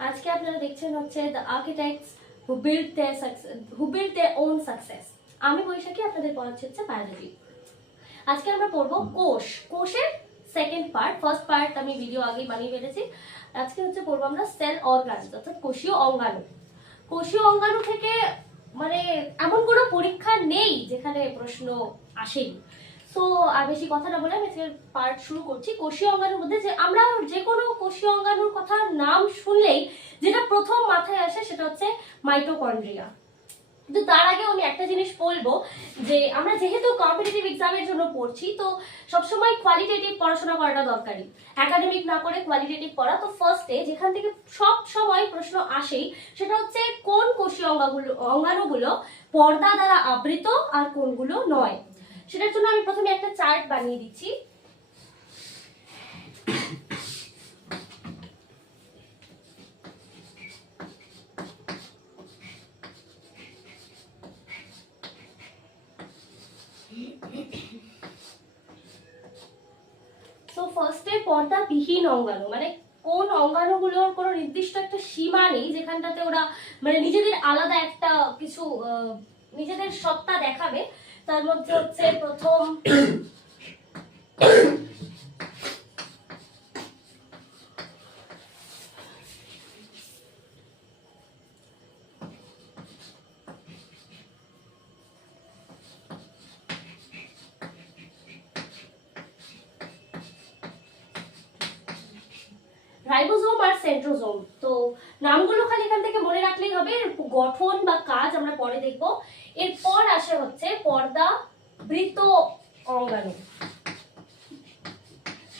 আজকে আপনারা দেখছেন হচ্ছে the architects who build their own success. আমি বৈশাখী, আপনাদের পড়াচ্ছি হচ্ছে বায়োলজি। আজকে আমরা পড়বো কোষের সেকেন্ড পার্ট। ফার্স্ট পার্ট আমি ভিডিও আগেই বানিয়ে ফেলেছি। আজকে হচ্ছে পড়বো আমরা সেল অর্গানস, অর্থাৎ কোষীয় অঙ্গাণু। কোষীয় অঙ্গাণু থেকে মানে এমন কোনো পরীক্ষা নেই যেখানে প্রশ্ন আসেনি। সো আর বেশি কথা না বলে আমি আজকের পার্ট শুরু করছি। কোষীয় অঙ্গাণুর মধ্যে যে আমরা যে কোনো কোষীয় অঙ্গাণুর কথা নাম শুনলেই যেটা প্রথম মাথায় আসে সেটা হচ্ছে মাইটোকন্ড্রিয়া। কিন্তু তার আগে আমি একটা জিনিস বলবো যে আমরা যেহেতু কম্পিটিটিভ এক্সামের জন্য পড়ছি, তো সবসময় কোয়ালিটেটিভ পড়াশোনা করাটা দরকারি, একাডেমিক না করে কোয়ালিটেটিভ পড়া। তো ফার্স্টে যেখান থেকে সব সময় প্রশ্ন আসেই সেটা হচ্ছে কোন কোষীয় অঙ্গাণুগুলো পর্দা দ্বারা আবৃত আর কোনগুলো নয়। সেটার জন্য আমি প্রথমে একটা চার্ট বানিয়ে দিচ্ছি। তো ফার্স্টে পর্দাবিহীন অঙ্গাণু, মানে কোন অঙ্গাণুগুলোর কোনো নির্দিষ্ট একটা সীমা নেই যেখানটাতে ওরা মানে নিজেদের আলাদা একটা কিছু নিজেদের সত্তা দেখাবে। তার মধ্যে হচ্ছে প্রথম রাইবোজোম আর সেন্ট্রোজোম। তো নামগুলো খালি এখান থেকে মনে রাখলেই হবে, গঠন বা কাজ আমরা পরে দেখব। এরপর আসে হচ্ছে পর্দাবৃত অঙ্গাণু,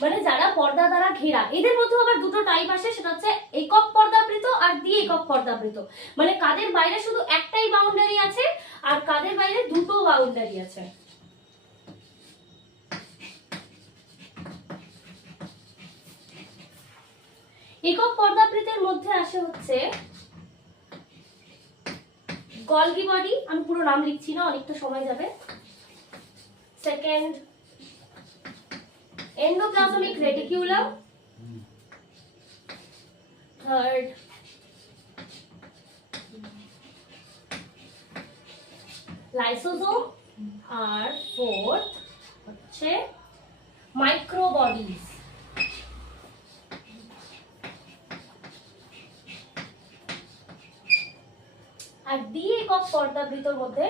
মানে যারা পর্দা দ্বারা ঘেরা। এদের মধ্যে আবার দুটো টাইপ আসে, সেটা হচ্ছে একক পর্দাবৃত আর দ্বি একক পর্দাবৃত। মানে কাদের বাইরে শুধু একটাই বাউন্ডারি আছে আর কাদের বাইরে দুটো বাউন্ডারি আছে। একক পর্দাবৃতের মধ্যে আসে হচ্ছে গলগি বডি, আমি পুরো নাম লিখছি না, অনেকটা সময় যাবে। Second endoplasmic reticulum, third lysosome, আর ফোর্থ হচ্ছে মাইক্রোবডিজ। আর দ্বি একক পর্দাবৃতর মধ্যে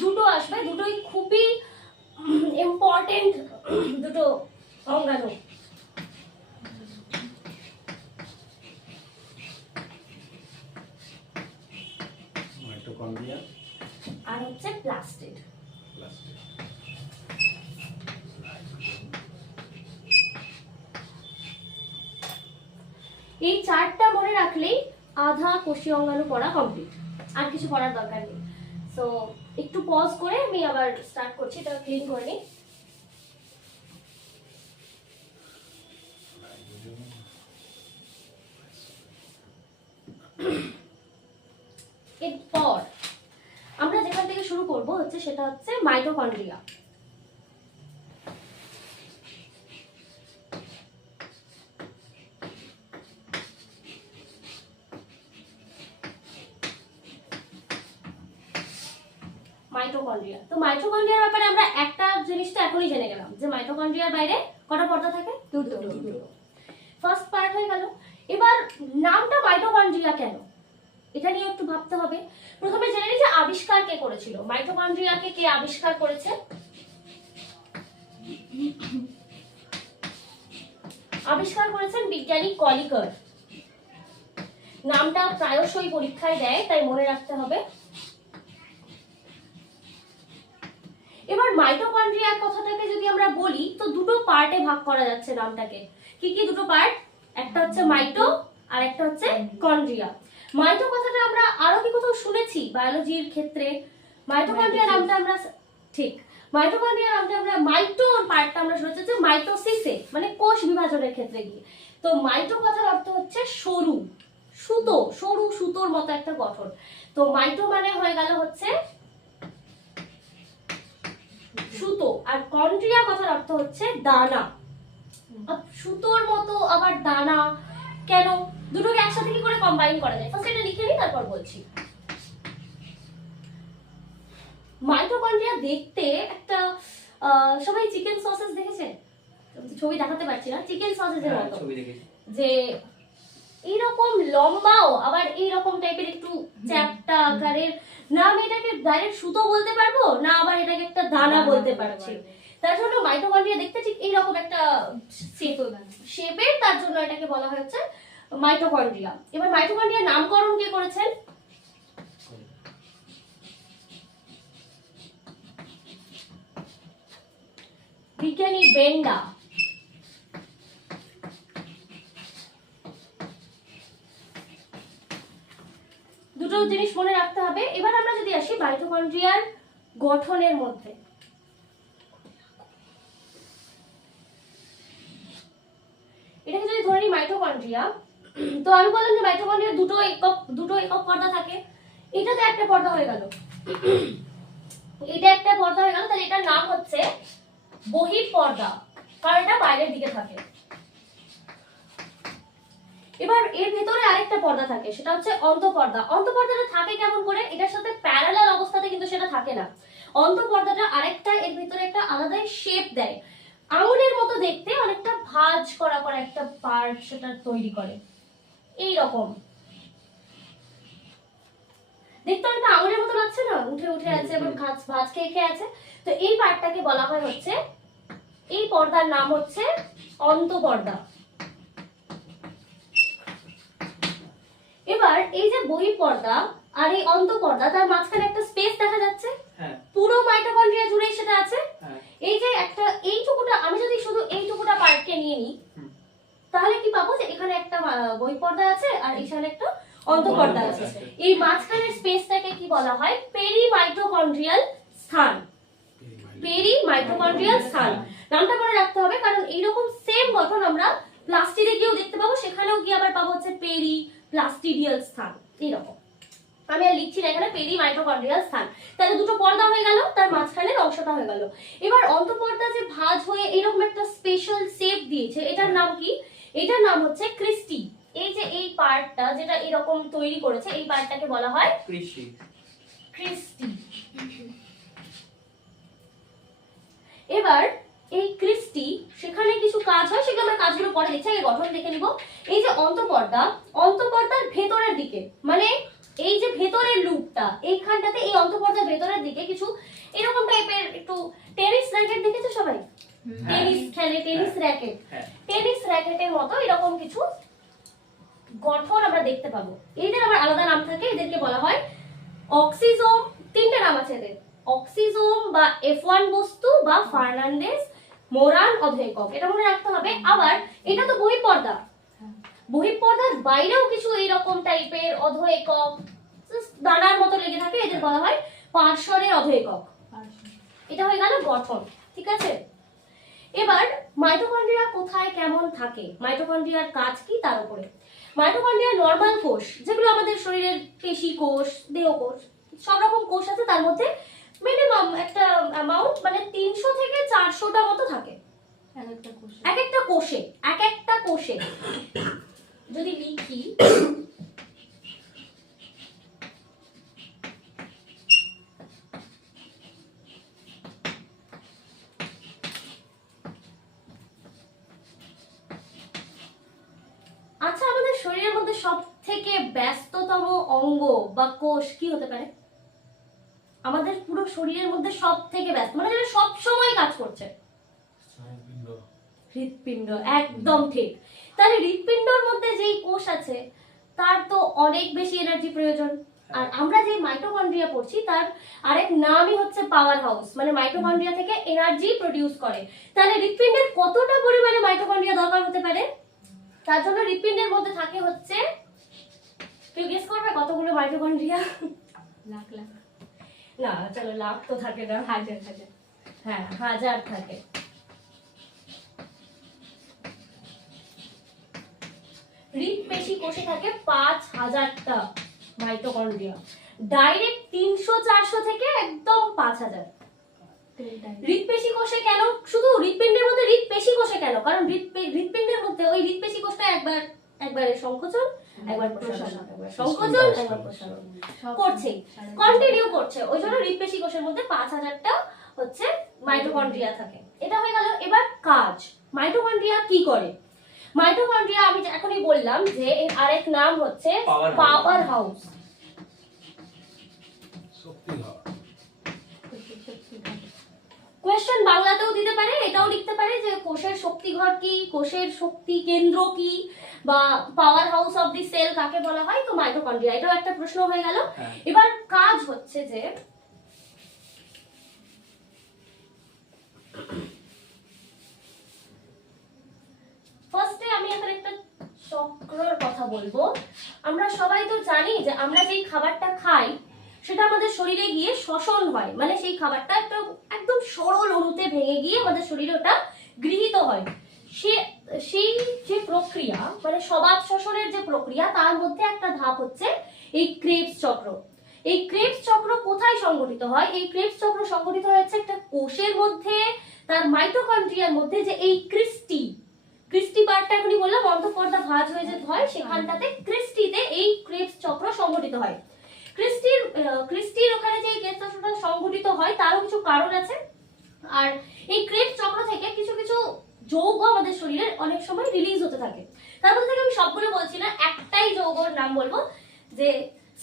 দুটো আসবে, দুটোই খুবই ইম্পর্টেন্ট দুটো অঙ্গাণু। মাইটোকন্ড্রিয়া আর হচ্ছে প্লাস্টিড। এই চারটা মনে রাখলেই আধা কোষীয় অঙ্গাণু পড়া কমপ্লিট, আর কিছু পড়ার দরকার নেই। সো একটু পজ করে আমি আবার স্টার্ট করছি, এটা ক্লিন করে নিই। এরপর আমরা যেখান থেকে শুরু করব হচ্ছে সেটা হচ্ছে মাইটোকন্ড্রিয়া। মাইটোকন্ড্রিয়া, তো মাইটোকন্ড্রিয়ার ব্যাপারে আমরা একটা জিনিসটা এখনই জেনে গেলাম যে মাইটোকন্ড্রিয়ার বাইরে কটা পর্দা থাকে? দুটো। ফার্স্ট পার্ট হয়ে গেল। এবার নামটা মাইটোকন্ড্রিয়া কেন, এটা নিয়ে একটু ভাবতে হবে। প্রথমে জেনে নিই যে আবিষ্কার কে করেছিল, মাইটোকন্ড্রিয়াকে কে আবিষ্কার করেছে? আবিষ্কার করেছেন বিজ্ঞানী কলিকার। নামটা প্রায়শই পরীক্ষায় দেয়, তাই মনে রাখতে হবে। এবার মাইটোকন্ড্রিয়ার কথাটাকে যদি আমরা বলি তো দুটো পার্টে ভাগ করা যাচ্ছে নামটাকে। কি কি দুটো পার্ট? একটা হচ্ছে মাইটো আর একটা হচ্ছে কন্ড্রিয়া। মাইটো কথাটা আমরা আরো কি কোথাও শুনেছি বায়োলজির ক্ষেত্রে? মাইটোকন্ড্রিয়া নামটা আমরা ঠিক মাইটোকন্ড্রিয়া নামটা আমরা মাইটোর পার্টটা আমরা শুনেছি যে মাইটোসিসে, মানে কোষ বিভাজনের ক্ষেত্রে গিয়ে। তো মাইটো কথার অর্থ হচ্ছে সরু সুতো, সরু সুতোর মতো একটা গঠন। তো মাইটো মানে হয়ে গেল হচ্ছে সুতো, আর কন্ড্রিয়া কথার অর্থ হচ্ছে দানা। সুতোর মতো আবার দানা কেন? দুটোকে একসাথে কি করে কম্বাইন করা যায়। ফার্স্ট এটা লিখে নিই, তারপর বলছি। মাইটোকন্ড্রিয়া দেখতে একটা সবাই চিকেন সসেস দেখেছে, ছবি দেখাতে পারছি না, চিকেন সসেসের মতো, ছবি দেখেছি। যে এইরকম লম্বাও আবার এইরকম টাইপের একটু চ্যাপ্টা আকারের। না আমি এটাকে ডাইরেক্ট সুতো বলতে পারবো, না আবার এটাকে একটা দানা বলতে পারছি। তার জন্য মাইটোকন্ড্রিয়া দেখতে ঠিক এইরকম একটা শেপের, তার জন্য এটাকে বলা হচ্ছে মাইটোকন্ড্রিয়া। এবার মাইটোকন্ড্রিয়ার নামকরণ কে করেছেন? বিজ্ঞানী বেন্ডা। দুটো জিনিস মনে রাখতে হবে। এবার আমরা যদি আসি মাইটোকন্ড্রিয়ার গঠনের মধ্যে, এটাকে যদি ধরে নিই মাইটোকন্ড্রিয়া, তো আমি বললাম যে মাইটোকন্ড্রিয়ার দুটো একক পর্দা থাকে। এটাতে একটা পর্দা হয়ে গেল, এটা একটা পর্দা হয়ে গেল, তাহলে এটার নাম হচ্ছে বহিঃপর্দা, কারণ এটা বাইরের দিকে থাকে। এবার এর ভিতরে আরেকটা পর্দা থাকে, সেটা হচ্ছে অন্তঃপর্দা। অন্তঃপর্দাটা থাকে কেমন করে? এটার সাথে প্যারালাল অবস্থাতে কিন্তু সেটা থাকে না। অন্তঃপর্দাটা আরেকটা, এর ভিতরে একটা আলাদা শেপ দেয়, আঙুলের মতো দেখতে, অনেকটা ভাঁজ করা করা একটা পার্ট সেটা তৈরি করে। এই রকম দেখতে অনেকটা আঙুলের মতো লাগছে না, উঠে উঠে আছে এবং ভাঁজ খেয়ে খেয়ে আছে। তো এই পার্টটাকে বলা হয় হচ্ছে, এই পর্দার নাম হচ্ছে অন্তঃপর্দা। এবার এই যে বহিঃপর্দা আর এই অন্তঃপর্দা, তার মাঝখানে একটা স্পেস দেখা যাচ্ছে, পুরো মাইটোকন্ড্রিয়া জুড়েই সেটা আছে। এই যে একটা এইটুকুটা, আমি যদি শুধু এইটুকুটা পার্টকে নিয়ে নিই, তাহলে কি পাবো? যে এখানে একটা বহিঃপর্দা আছে আর এখানে একটা অন্তঃপর্দা আছে। এই মাঝখানের স্পেসটাকে কি বলা হয়? পেরিমাইটোকন্ড্রিয়াল স্থান। পেরিমাইটোকন্ড্রিয়াল স্থান নামটা মনে রাখতে হবে, কারণ এইরকম সেম গঠন আমরা প্লাস্টিডে গিয়েও দেখতে পাবো, সেখানেও গিয়ে আবার পাবো হচ্ছে পেরিপ্লাস্টিডিয়াল স্থান। এইরকম আমি আর লিখছি না এখানে, পেরিমাইটোকন্ড্রিয়াল স্থান। তাহলে দুটো পর্দা হয়ে গেল, তার মাঝখানের অংশটা হয়ে গেল। এবার অন্তঃপর্দা যে ভাঁজ হয়ে এরকম একটা স্পেশাল শেপ দিয়েছে, এটার নাম কি? এটার নাম হচ্ছে ক্রিস্টি। এই যে এই পার্টটা যেটা এরকম তৈরি করেছে, এই পার্টটাকে বলা হয় ক্রিস্টি। এবার এই ক্রিস্টি, সেখানে কিছু কাজ হয়, সেগুলো আমরা কাজগুলো পরে দেখছি, আগে গঠন দেখে নিব। এই যে অন্তঃপর্দা, অন্তঃপর্দার ভেতরের দিকে, মানে এই যে ভেতরের লুপটা এইখানটাতে, এই অন্তঃপর্দার ভেতরের দিকে কিছু এরকম টাইপের একটু টেনিস র্যাকেট দেখেছো সবাই? টেনিস খেলে, টেনিস র্যাকেট, টেনিস র্যাকেটের মতো এরকম কিছু গঠন আমরা দেখতে পাবো। এদের আবার আলাদা নাম থাকে, এদেরকে বলা হয় অক্সিজোম। তিনটে নাম আছে এদের, অক্সিজোম বা F1 বস্তু বা ফার্নান্ডেজ মোরান অধঃএকক, এটা মনে রাখতে হবে। আবার এটা তো বহিঃপর্দা, বহিঃপর্দার বাইরেও কিছু এইরকম টাইপের অধঃএকক দানার মতো লেগে থাকে, এদের বলা হয় পার্শ্বরের অধঃএকক। এটা হয়ে গেল গঠন, ঠিক আছে। এবার মাইটোকন্ড্রিয়া কোথায় কেমন থাকে, মাইটোকন্ড্রিয়ার কাজ কি তার উপরে। মাইটোকন্ড্রিয়া নরমাল কোষ, যেগুলো আমাদের শরীরের পেশি কোষ, দেহ কোষ, সব রকম কোষ আছে, তার মধ্যে মিনিমাম একটা অ্যামাউন্ট মানে 300 থেকে 400টা মতো থাকে এক একটা কোষে। যদি লিখি, আচ্ছা আমাদের শরীরের মধ্যে সব থেকে ব্যস্ততম অঙ্গ বা কোষ কি হতে পারে? আমাদের পুরো শরীরের মধ্যে সব থেকে ব্যস্ত, মানে যেটা সব সময় কাজ করছে, হৃৎপিণ্ড। একদম ঠিক। তাহলে হৃৎপিণ্ডের মধ্যে যেই কোষ আছে তার তো অনেক বেশি এনার্জি প্রয়োজন, আর আমরা যে মাইটোকন্ড্রিয়া পড়ছি তার আরেক নামই হচ্ছে পাওয়ার হাউস, মানে মাইটোকন্ড্রিয়া থেকে এনার্জি প্রডিউস করে। তাহলে হৃৎপিণ্ডের কতটা পরিমাণে মাইটোকন্ড্রিয়া দরকার হতে পারে? তার জন্য হৃৎপিণ্ডের মধ্যে থাকে হচ্ছে, কেউ গেস করবে কতগুলো মাইটোকন্ড্রিয়া? লাখ লাখ না, চলো লাখ তো থাকে না, হাজার থাকে। হ্যাঁ, হাজার থাকে। হৃৎপেশি কোষে থাকে 5000টা মাইটোকন্ড্রিয়া, ডাইরেক্ট 300-400 থেকে একদম 5000। হৃৎপেশি কোষে কেন, শুধু হৃৎপিণ্ডের মধ্যে হৃৎপেশি কোষে কেন? কারণ হৃৎপিণ্ডের মধ্যে ওই হৃৎপেশি কোষটা একবারে সংকোচন একবার প্রসারণ, একবার সংকোচন, একবার প্রসারণ করছে, কন্টিনিউ করছে। ওই জন্য হৃৎপেশি কোষের মধ্যে 5000টা হচ্ছে মাইটোকন্ড্রিয়া থাকে। এটা হয়ে গেল। এবার কাজ, মাইটোকন্ড্রিয়া কি করে? মাইটোকন্ড্রিয়া আমি এখনই বললাম যে এর আরেক নাম হচ্ছে পাওয়ার হাউস। শক্তি হয়। কোয়েশ্চেন বাংলাতেও দিতে পারে, এটাও লিখতে পারে যে কোষের শক্তিঘর কি, কোষের শক্তি কেন্দ্র কি, বা power house of the cell কাকে বলা হয়। তো মাইটোকন্ড্রিয়া, এটাও একটা প্রশ্ন হয়ে গেল। এবার কাজ হচ্ছে যে ফার্স্টে আমি এখানে একটা চক্রের কথা বলবো। আমরা সবাই তো জানি যে আমরা যেই খাবারটা খাই সেটা আমাদের শরীরে গিয়ে শ্বসন হয়, মানে সেই খাবারটা একটা একদম সরল অণুতে ভেঙে গিয়ে আমাদের শরীরে ওটা গৃহীত হয়। সেই যে প্রক্রিয়া, মানে সবাত শ্বসনের যে প্রক্রিয়া, তার মধ্যে একটা ধাপ হচ্ছে এই ক্রেবস চক্র। এই ক্রেবস চক্র কোথায় সংঘটিত হয়? এই ক্রেবস চক্র সংঘটিত হচ্ছে একটা কোষের মধ্যে, তার মাইটোকন্ড্রিয়ার মধ্যে, যে এই ক্রিস্টি পার্টটা এখনই বললাম অন্তঃপর্দা ভাঁজ হয়ে যে হয়, সেখানটাতে ক্রিস্টিতে এই ক্রেবস চক্র সংঘটিত হয়। ক্রিস্টির ওখানে যে ক্রেবস চক্রটা সংঘটিত হয় তারও কিছু কারণ আছে। আর এই ক্রেবস চক্র থেকে কিছু কিছু যৌগ আমাদের শরীরে অনেক সময় রিলিজ হতে থাকে। তার মধ্যে থেকে আমি সবগুলো বলছি না, একটাই যৌগর নাম বলবো, যে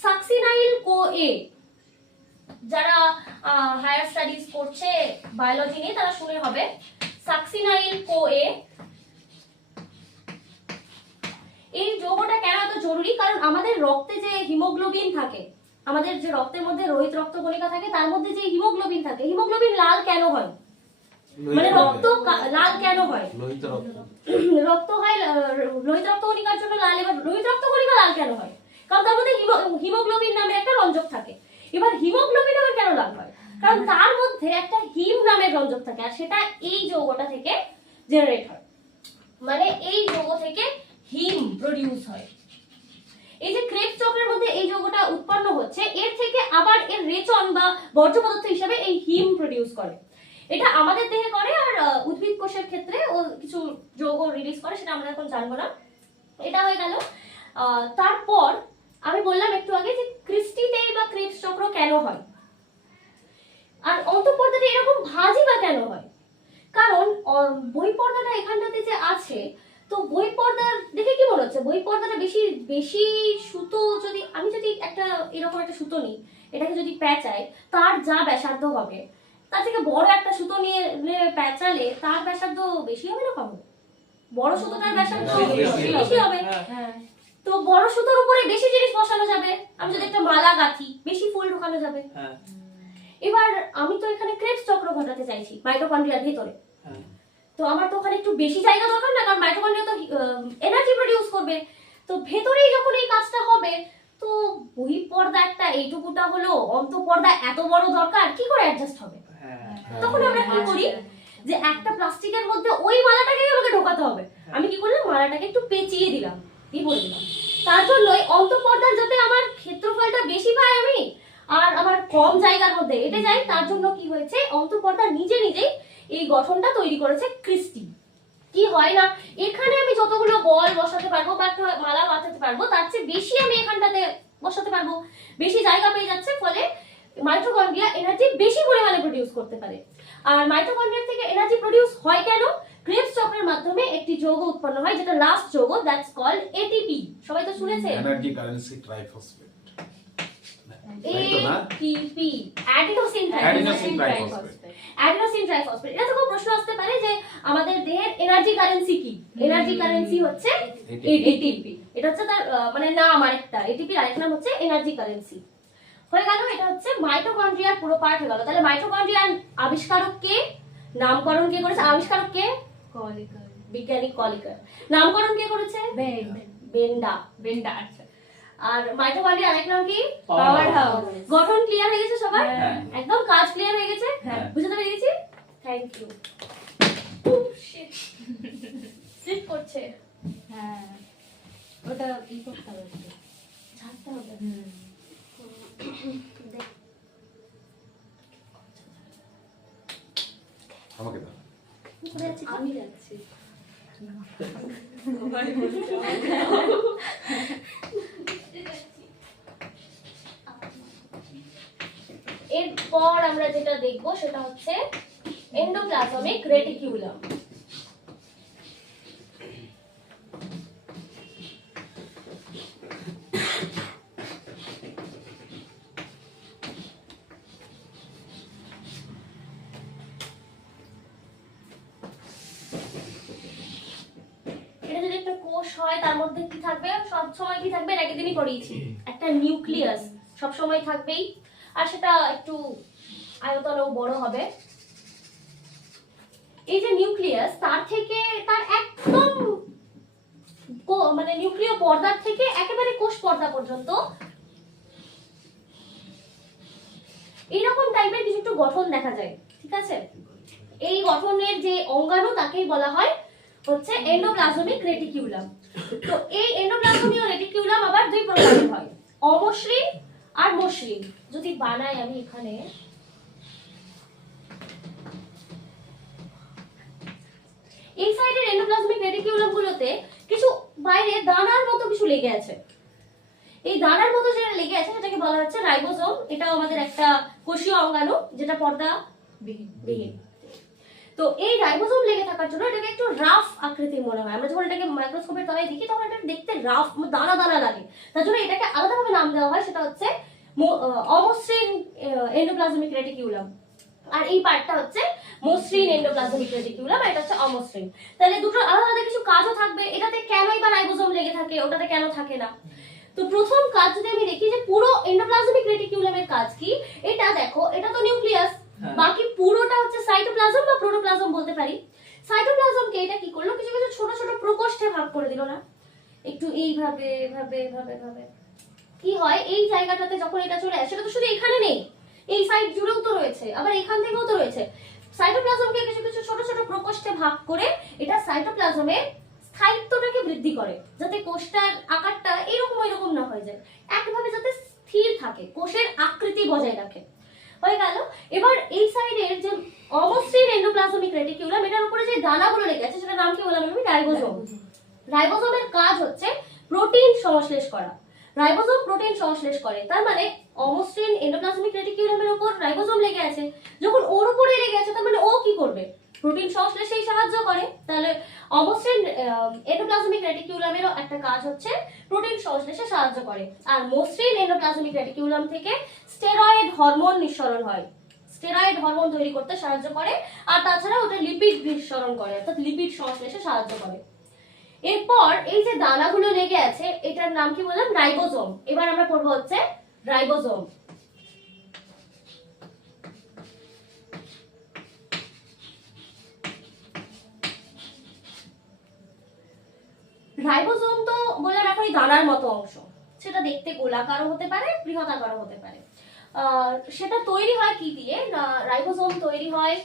সাকসিনাইল কোএ। যারা হায়ার স্টাডিজ করছে বায়োলজি নিয়ে তারা শুনে হবে সাকসিনাইল কোএ। এই যৌগটা কেন এত জরুরি? কারণ আমাদের রক্তে যে হিমোগ্লোবিন থাকে, আমাদের যে রক্তের মধ্যে লোহিত রক্তকণিকা থাকে, তার মধ্যে যে হিমোগ্লোবিন থাকে, হিমোগ্লোবিন লাল কেন হয়? মানে রক্ত লাল কেন হয়? রক্ত হয় লোহিত রক্তকণিকার জন্য লাল। এবার লোহিত রক্তকণিকা লাল কেন হয়? কারণ তার মধ্যে হিমোগ্লোবিন নামে একটা রঞ্জক থাকে। এবার হিমোগ্লোবিন আবার কেন লাল হয়? কারণ তার মধ্যে একটা হিম নামের রঞ্জক থাকে, আর সেটা এই যৌগটা থেকে জেনারেট হয়। মানে এই যৌগ থেকে হিম প্রডিউস হয়। এই যে ক্রেবস চক্রের মধ্যে এই যৌগটা উৎপন্ন হচ্ছে, এর থেকে আবার এর রেচন বা বর্জ্য পদার্থ হিসেবে এই হিম প্রডিউস করে। এটা আমাদের দেহে করে, আর উদ্ভিদ কোষের ক্ষেত্রে ও কিছু যৌগ রিলিজ করে, সেটা আমরা এখন জানবো না। এটা হয়ে গেল। তারপর আমি বললাম একটু আগে যে ক্রিস্টিতে বা ক্রেবস চক্র কেন হয়, আর অন্তঃপর্দাটা এরকম ভাঁজই বা কেন হয়? কারণ বহিঃপর্দাটা এখানটাতে যে আছে, তো বহিঃপর্দার দেখে কি মনে হচ্ছে? বহিঃপর্দাটা বেশি বেশি সুতো, যদি আমি যদি একটা এরকম একটা সুতো নিই, এটাকে যদি পেঁচাই, তার যা ব্যাসার্ধ হবে তার থেকে বড় একটা সুতো নিয়ে পেঁচালে তার ব্যাসার্ধ বেশি হবে না কম? বড় সুতোটার ব্যাসার্ধ বেশি হবে। তো বড় সুতোর উপরে বেশি জিনিস বসানো যাবে। আমি যদি একটা মালা গাঁথি, বেশি ফুল ঢোকানো যাবে। এবার আমি তো এখানে ক্রেবস চক্র ঘটাতে চাইছি মাইটোকন্ড্রিয়ার ভিতরে, তো আমার তো ওখানে একটু বেশি জায়গা দরকার না? কারণ মাইটোকন্ড্রিয়া তো এনার্জি প্রডিউস করবে। তো ভেতরেই যখন এই কাজটা হবে, তো বহিঃপর্দা একটা এইটুকুটা হলো, অন্তঃপর্দা এত বড় দরকার, কি করে অ্যাডজাস্ট হবে? তখন আমরা কি করি, যে একটা প্লাস্টিকের মধ্যে ওই মালাটাকে আমাকে ঢোকাতে হবে। আমি কি করলাম, মালাটাকে একটু পেঁচিয়ে দিলাম, কি বলে দিলাম। তার জন্যই অন্তঃপর্দার যাতে আমার ক্ষেত্রফলটা বেশি পাই আমি, আর আমার কম জায়গার মধ্যে এটা যাই, তার জন্য কি হয়েছে, অন্তঃপর্দা নিজে নিজেই এই গঠনটা তৈরি করেছে ক্রিস্টি। কি হয় না, এখানে আমি যতগুলো বল বসাতে পারবো বা একটা মালা বাঁধাতে পারবো, তার চেয়ে বেশি আমি এখানটাতে বসাতে পারবো, বেশি জায়গা পেয়ে যাচ্ছে। ফলে মাইটোকন্ড্রিয়া এনার্জি বেশি পরিমাণে প্রডিউস করতে পারে। আর মাইটোকন্ড্রিয়া থেকে এনার্জি প্রডিউস হয় কেন? ক্রেবস চক্রের মাধ্যমে একটি যৌগ উৎপন্ন হয়, যেটা লাস্ট যৌগ, দ্যাটস কল্ড এটিপি। সবাই তো শুনেছে energy currency triphosphate. ATP, adenosine triphosphate. এটা তো প্রশ্ন আসতে পারে যে আমাদের দেহের এনার্জি কারেন্সি কি? এনার্জি কারেন্সি হচ্ছে এটিপি। এটা হচ্ছে তার মানে নাম আরেকটা, এটিপির আরেক নাম হচ্ছে এনার্জি কারেন্সি। হয়ে গেল। এটা হচ্ছে মাইটোকন্ড্রিয়ার পুরো পার্ট হয়ে গেল। তাহলে মাইটোকন্ড্রিয়ার আবিষ্কারক কে, নামকরণ কে করেছে? আবিষ্কারক কে? কলিকার, বিজ্ঞানী কলিকার। নামকরণ কে করেছে? বেন্ডা। আচ্ছা। আর মাইটোকন্ড্রিয়ার আরেক নাম কি? Power house. গঠন ক্লিয়ার হয়ে গেছে সবার? একদম কাজ ক্লিয়ার হয়ে গেছে? বুঝতে পেরেছি? Thank you. স্লিপ করছে। হ্যাঁ, ওটা কি করতে হবে? ছাড়তে হবে। আমাকে দাও। আমি যাচ্ছি। এরপর আমরা যেটা দেখব সেটা হচ্ছে এন্ডোপ্লাজমিক রেটিকিউলাম। এটা যদি একটা কোষ হয় তার মধ্যে কি থাকবে, সব সময় কি থাকবে, একই দিনই পড়িয়েছি, একটা নিউক্লিয়াস সব সময় থাকবেই, আর সেটা একটু আয়তনেও বড় হবে। এই যে নিউক্লিয়াস, তার থেকে তার একদম মানে নিউক্লিয় পর্দার থেকে একেবারে কোষ পর্দা পর্যন্ত এইরকম টাইপের কিছু একটু গঠন দেখা যায়, ঠিক আছে? এই গঠনের যে অঙ্গাণু তাকেই বলা হয় হচ্ছে এন্ডোপ্লাজমিক রেটিকিউলাম। তো এই এন্ডোপ্লাজমীয় রেটিকিউলাম আবার দুই প্রকারের হয়, অমসৃণ আর মসৃণ। যদি বানাই আমি এখানে, এই সাইডের এন্ডোপ্লাজমিক রেটিকিউলাম গুলোতে কিছু বাইরে দানার মতো কিছু লেগে আছে। এই দানার মতো যেটা লেগে আছে সেটাকে বলা হচ্ছে রাইবোসোম। এটাও আমাদের একটা কোষীয় অঙ্গাণু যেটা পর্দা বিহীন। তো এই রাইবোসোম লেগে থাকার জন্য এটাকে একটু রাফ আকৃতির মনে হয়। আমরা যখন এটাকে মাইক্রোস্কোপের তলায় দেখি তখন এটা দেখতে রাফ, দানা দানা লাগে। তার জন্য এটাকে আলাদাভাবে নাম দেওয়া হয়, সেটা হচ্ছে অমসৃণ এন্ডোপ্লাজমিক রেটিকিউলাম। আর এই পার্টটা হচ্ছে মসৃণ এন্ডোপ্লাজমিক রেটিকিউলাম, এটা হচ্ছে অমসৃণ। তাহলে দুটো আলাদা আলাদা কিছু কাজও থাকবে। এটাতে কেনই বা রাইবোসোম লেগে থাকে, ওটাতে কেন থাকে না? তো প্রথম কাজ যদি আমি দেখি যে পুরো এন্ডোপ্লাজমিক রেটিকিউলামের কাজ কি, এটা দেখো, এটা তো নিউক্লিয়াস, বাকি পুরোটা হচ্ছে সাইটোপ্লাজম বা প্রোটোপ্লাজম বলতে পারি। সাইটোপ্লাজমকে এটা কি করলো, কিছু কিছু ছোট ছোট প্রকোষ্ঠে ভাগ করে দিল না, একটু এইভাবে ভাবে ভাবে ভাবে। কি হয়, এই জায়গাটাতে যখন এটা চলে আসে, সেটা তো শুধু এখানে নেই, এই সাইড জুড়েও তো রয়েছে, আবার এখান থেকেও তো রয়েছে। সাইটোপ্লাজমকে কিছু কিছু ছোট ছোট প্রকোষ্ঠে ভাগ করে এটা সাইটোপ্লাজমের স্থায়িত্বটাকে বৃদ্ধি করে, যাতে কোষটার আকারটা এরকম এরকম না হয়ে যায়, একভাবে যাতে স্থির থাকে, কোষের আকৃতি বজায় রাখে। হয়ে গেল। এবার এই সাইডের যে অমসৃণ এন্ডোপ্লাজমিক রেটিকিউলাম, এটার উপরে যে দানাগুলো লেগে আছে সেটার নাম কি বললাম আমি? রাইবোসোম। রাইবোসোমের কাজ হচ্ছে প্রোটিন সংশ্লেষ করা। রাইবোসোম প্রোটিন সংশ্লেষ করে, তার মানে অমসৃণ এন্ডোপ্লাজমিক রেটিকিউলামের উপর রাইবোসোম লেগে আছে, যখন ওর উপরে লেগে আছে তার মানে ও কি করবে? প্রোটিন সংশ্লেষেই সাহায্য করে। তাহলে অমসৃণ এন্ডোপ্লাজমিক রেটিকিউলামেরও একটা কাজ হচ্ছে প্রোটিন সংশ্লেষে সাহায্য করে। আর মসৃণ এন্ডোপ্লাজমিক রেটিকিউলাম থেকে স্টেরয়েড হরমোন নিঃসরণ হয়, স্টেরয়েড হরমোন তৈরি করতে সাহায্য করে। আর তাছাড়া ওটা লিপিড নিঃসরণ করে, অর্থাৎ লিপিড সংশ্লেষে সাহায্য করে। এরপর এই যে দানাগুলো লেগে আছে এটার নাম কি বললাম? রাইবোসোম। এবার আমরা পড়বো হচ্ছে রাইবোসোম। রাইবোসোম তো বলে রাখো এই দানার মতো অংশ, সেটা দেখতে গোলাকারও হতে পারে, বৃহদাকারও হতে পারে। সেটা তৈরি হয় কি দিয়ে না? রাইবোসোম তৈরি হয়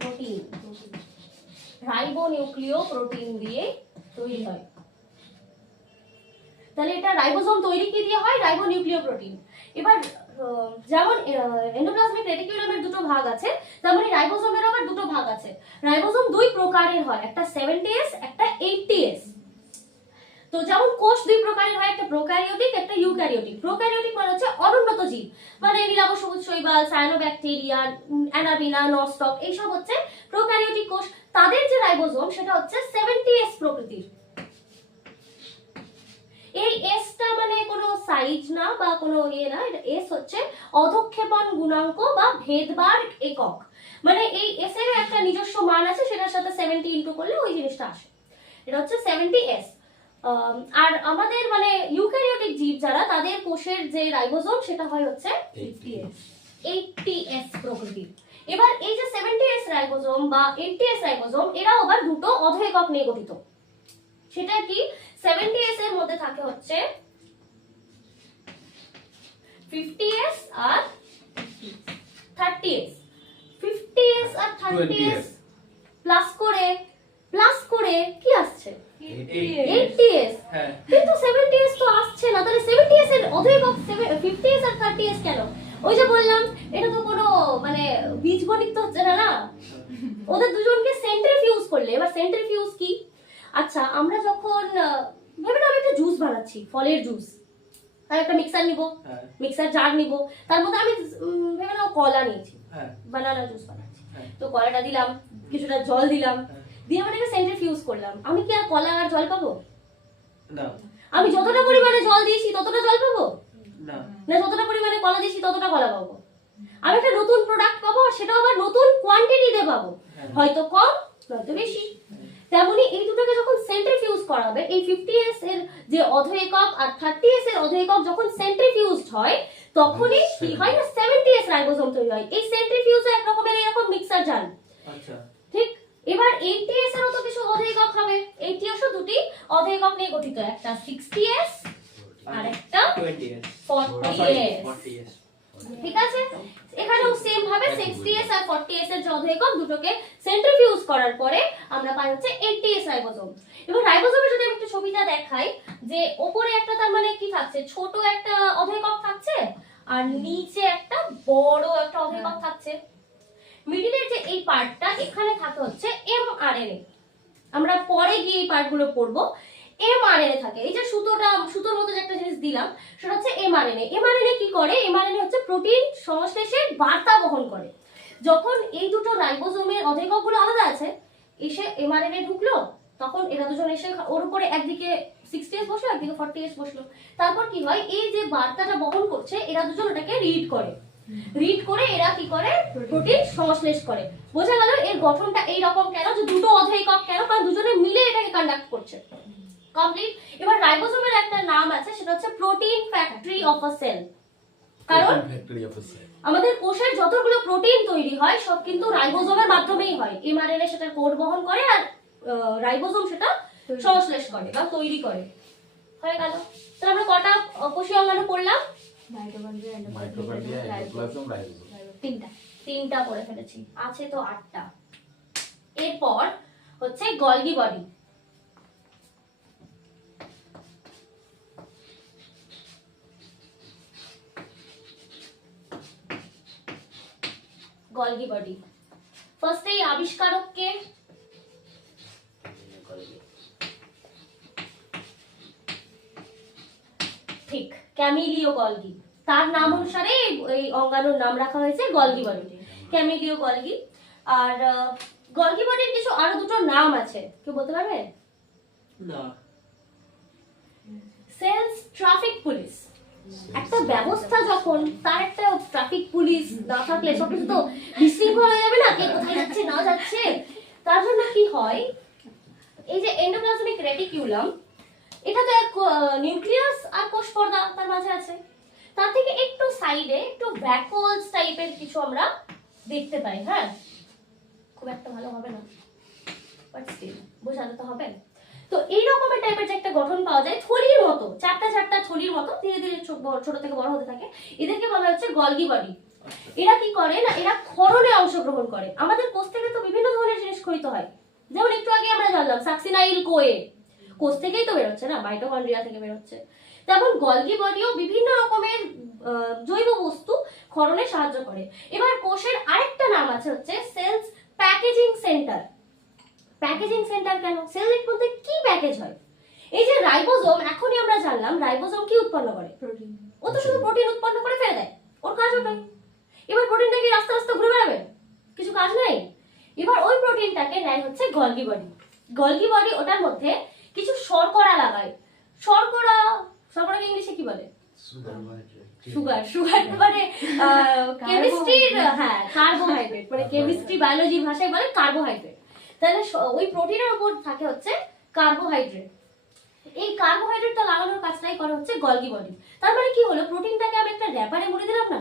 প্রোটিন, রাইবোনিউক্লিয় প্রোটিন দিয়ে তৈরি হয়। তাহলে এটা রাইবোসোম তৈরি কি দিয়ে হয়? রাইবোনিউক্লিয় প্রোটিন। এবার যেমন এন্ডোপ্লাজমিক রেটিকিউলামের দুটো ভাগ আছে, তেমনি রাইবোসোমের আবার দুটো ভাগ আছে। রাইবোসোম দুই প্রকারের হয়, একটা 70S, একটা 80S। তো যেমন কোষ দুই প্রকারের হয়, একটা প্রোক্যারিওটিক, একটা ইউক্যারিওটিক। প্রোক্যারিওটিক মানে হচ্ছে অনুন্নত জীব, মানে নীলাভ সবুজ শৈবাল, সায়ানোব্যাকটেরিয়া, অ্যানাবিনা, নস্টক, এইসব হচ্ছে প্রোক্যারিওটিক কোষ। তাদের যে রাইবোসোম সেটা হচ্ছে 70S প্রকৃতির। এই এসটা মানে কোনো সাইজ না বা কোনো ইয়ে না, এটা এস হচ্ছে অধঃক্ষেপণ গুণাঙ্ক বা ভেদবার একক। মানে এই এস এর একটা নিজস্ব মান আছে, সেটার সাথে 70 ইনটু করলে ওই জিনিসটা আসে, এটা হচ্ছে 70S। আর আমাদের মানে ইউক্যারিওটিক জীব যারা, তাদের কোষের যে রাইবোসোম সেটা হয় হচ্ছে 80S প্রকৃতির। এবার এই যে 70S রাইবোসোম বা 80S রাইবোসোম, এরা আবার দুটো অধ একক নিয়ে গঠিত। সেটা কি? 70S এর মধ্যে থাকে হচ্ছে 50S আর 30S। 50S আর 30S প্লাস করে কি আসছে? 80S। কিন্তু 70S তো আসছে না, তাহলে 70S এর অধঃএকক 50S আর 30S কেন? ওই যে বললাম, এটা তো কোনো মানে বীজগণিত তো হচ্ছে না, না ওদের দুজনকে সেন্ট্রিফিউজ করলে, এবার সেন্ট্রিফিউজ কি? আচ্ছা, আমরা যখন ভেবে নাও আমি একটা জুস বানাচ্ছি, ফলের জুস, আর একটা মিক্সার নিব, মিক্সার জার নিব, তার মধ্যে আমি ভেবে নাও কলা নিয়েছি, বানানা জুস বানাচ্ছি, তো কলাটা দিলাম, কিছুটা জল দিলাম, দিয়ে আমি এটাকে সেন্ট্রিফিউজ করলাম। আমি কি আর কলা আর জল পাবো? না। আমি যতটা পরিমাণে জল দিয়েছি ততটা জল পাবো না। না, যতটা পরিমাণে কলা দিয়েছি ততটা কলা পাবো। আমি একটা নতুন প্রোডাক্ট পাবো, আর সেটাও আবার নতুন কোয়ান্টিটিতে পাবো, হয়তো কম নয়তো বেশি। তেমনি এই দুটোকে যখন সেন্ট্রিফিউজ করা হবে, এই 50s এর যে অধ একক আর 30s এর অধ একক যখন সেন্ট্রিফিউজড হয়, তখনই কি হয় না 70s রাইবোসোম তৈরি হয়। এই সেন্ট্রিফিউজে এক রকমের এরকম মিক্সার জাল, আচ্ছা, ঠিক। এবার 80s এরও তো কিছু অধ একক হবে। 80s ও দুটি অধ একক নিয়ে গঠিত, একটা 60s আর একটা 20s 40s, 40s। ঠিক আছে। এখানেও সেম ভাবে 60s আর 40s এর যে অধ একক দুটোকে সেন্ট্রিফিউজ করার পরে আমরা পাই হচ্ছে 80s রাইবোসোম। এবার রাইবোসোমের যদি আমি একটু ছবিটা দেখাই, যে উপরে একটা তার মানে কি থাকছে, ছোট একটা অধ একক থাকছে, আর নিচে একটা বড় একটা অধ একক থাকছে। মিডিলের যে এই পার্টটা, এখানে থাকে হচ্ছে mRNA। আমরা পরে গিয়ে এই পার্টগুলো পড়বো। mRNA থাকে, এই যে সুতোর মতো যে একটা জিনিস দিলাম, সেটা হচ্ছে mRNA। mRNA কি করে? mRNA হচ্ছে প্রোটিন সংশ্লেষের বার্তা বহন করে। যখন এই দুটো রাইবোসোমের অধ এককগুলো আলাদা আছে, এসে mRNA ঢুকলো, তখন এরা দুজন এসে ওর উপরে একদিকে 60s বসলো, একদিকে 40s বসলো। তারপর কি হয়, এই যে বার্তাটা বহন করছে, এরা দুজন ওটাকে রিড করে, রিড করে এরা কি করে, প্রোটিন সংশ্লেষ করে। বোঝা গেল এর গঠনটা এই রকম কেন, যে দুটো অধ একক কেন, কারণ দুজনে মিলে এটাকে কন্ডাক্ট করছে। কমপ্লিট। এবার রাইবোসোমের একটা নাম আছে, সেটা হচ্ছে protein factory of a cell. কারণ ফ্যাক্টরি অফ সেল, আমাদের কোষের যতগুলো প্রোটিন তৈরি হয় সব কিন্তু রাইবোসোমের মাধ্যমেই হয়। mRNA সেটা কোড বহন করে, আর রাইবোসোম সেটা সংশ্লেষ করে বা তৈরি করে। হয়ে গেল। তাহলে আমরা কটা কোষীয় অঙ্গাণু পড়লাম? Mitochondria, mitochondria, endoplasm, ribosome. তিনটা পড়ে ফেলেছি, আছে তো 8টা। এরপর হচ্ছে গলগি বডি। গলগি বডি ফার্স্টে আবিষ্কারক কে? ঠিক, ক্যামিলিও গলগি। তার নাম অনুসারে এই অঙ্গাণুর নাম রাখা হয়েছে গলগি বডি, ক্যামিলিও গলগি। আর গলগি বডির কিছু আরো দুটো নাম আছে, কেউ বলতে পারবে? না। Cells traffic police. একটা ব্যবস্থা যখন, তার একটা ট্রাফিক পুলিশ না থাকলে সবকিছু তো বিশৃঙ্খল হয়ে যাবে না, কে কোথায় যাচ্ছে না যাচ্ছে। তার জন্য কি হয়, এই যে এন্ডোপ্লাজমিক রেটিকুলাম, এটা তো এক নিউক্লিয়াস আর কোষ পর্দা তার মাঝে আছে। তার থেকে একটু সাইডে একটু ভ্যাকুয়ালস টাইপের কিছু আমরা দেখতে পাই। হ্যাঁ, খুব একটা ভালো হবে না, বাট স্টিল বোঝাতে তো হবে। তো এই রকমের টাইপের যে একটা গঠন পাওয়া যায়, থলির মতো, চারটা চারটা থলির মতো, ধীরে ধীরে ছোট থেকে বড় হতে থাকে, এদেরকে বলা হচ্ছে গলগি বডি। এরা কি করে না, এরা ক্ষরণে অংশগ্রহণ করে। আমাদের কোষ থেকে তো বিভিন্ন ধরনের জিনিস ক্ষরিত হয়, যেমন একটু আগে আমরা জানলাম সাকসিনাইল কোয়ে কোষ থেকেই তো বেরোচ্ছে না, মাইটোকন্ড্রিয়া থেকে বেরোচ্ছে। তেমন গলগি বডিও বিভিন্ন রকমের জৈব বস্তু ক্ষরণে সাহায্য করে। এবার কোষের আরেকটা নাম আছে হচ্ছে cells packaging centre. Packaging centre কেন? সেলের মধ্যে কি প্যাকেজ হয়? এই যে রাইবোসোম, এখনই আমরা জানলাম রাইবোসোম কি উৎপন্ন করে, প্রোটিন। ও তো শুধু প্রোটিন উৎপন্ন করে ফেলে দেয়, ওর কাজ ওটাই। এবার প্রোটিনটা কি রাস্তা রাস্তা ঘুরে বেড়াবে, কিছু কাজ নাই। এবার ওই প্রোটিনটাকে নেয় হচ্ছে গলগি বডি। গলগি বডি ওটার মধ্যে কিছু শর্করা লাগায়। শর্করাকে ইংলিশে কি বলে? সুগার মানে কেমিস্ট্রির, হ্যাঁ কার্বোহাইড্রেট, মানে কেমিস্ট্রি বায়োলজির ভাষায় বলে কার্বোহাইড্রেট। তাহলে ওই প্রোটিনের উপর থাকে হচ্ছে কার্বোহাইড্রেট। এই কার্বোহাইড্রেটটা লাগানোর কাজটাই করে হচ্ছে গলগি বডি। তার মানে কি হলো, প্রোটিনটাকে আমি একটা র‍্যাপারে মুড়ে দিলাম না,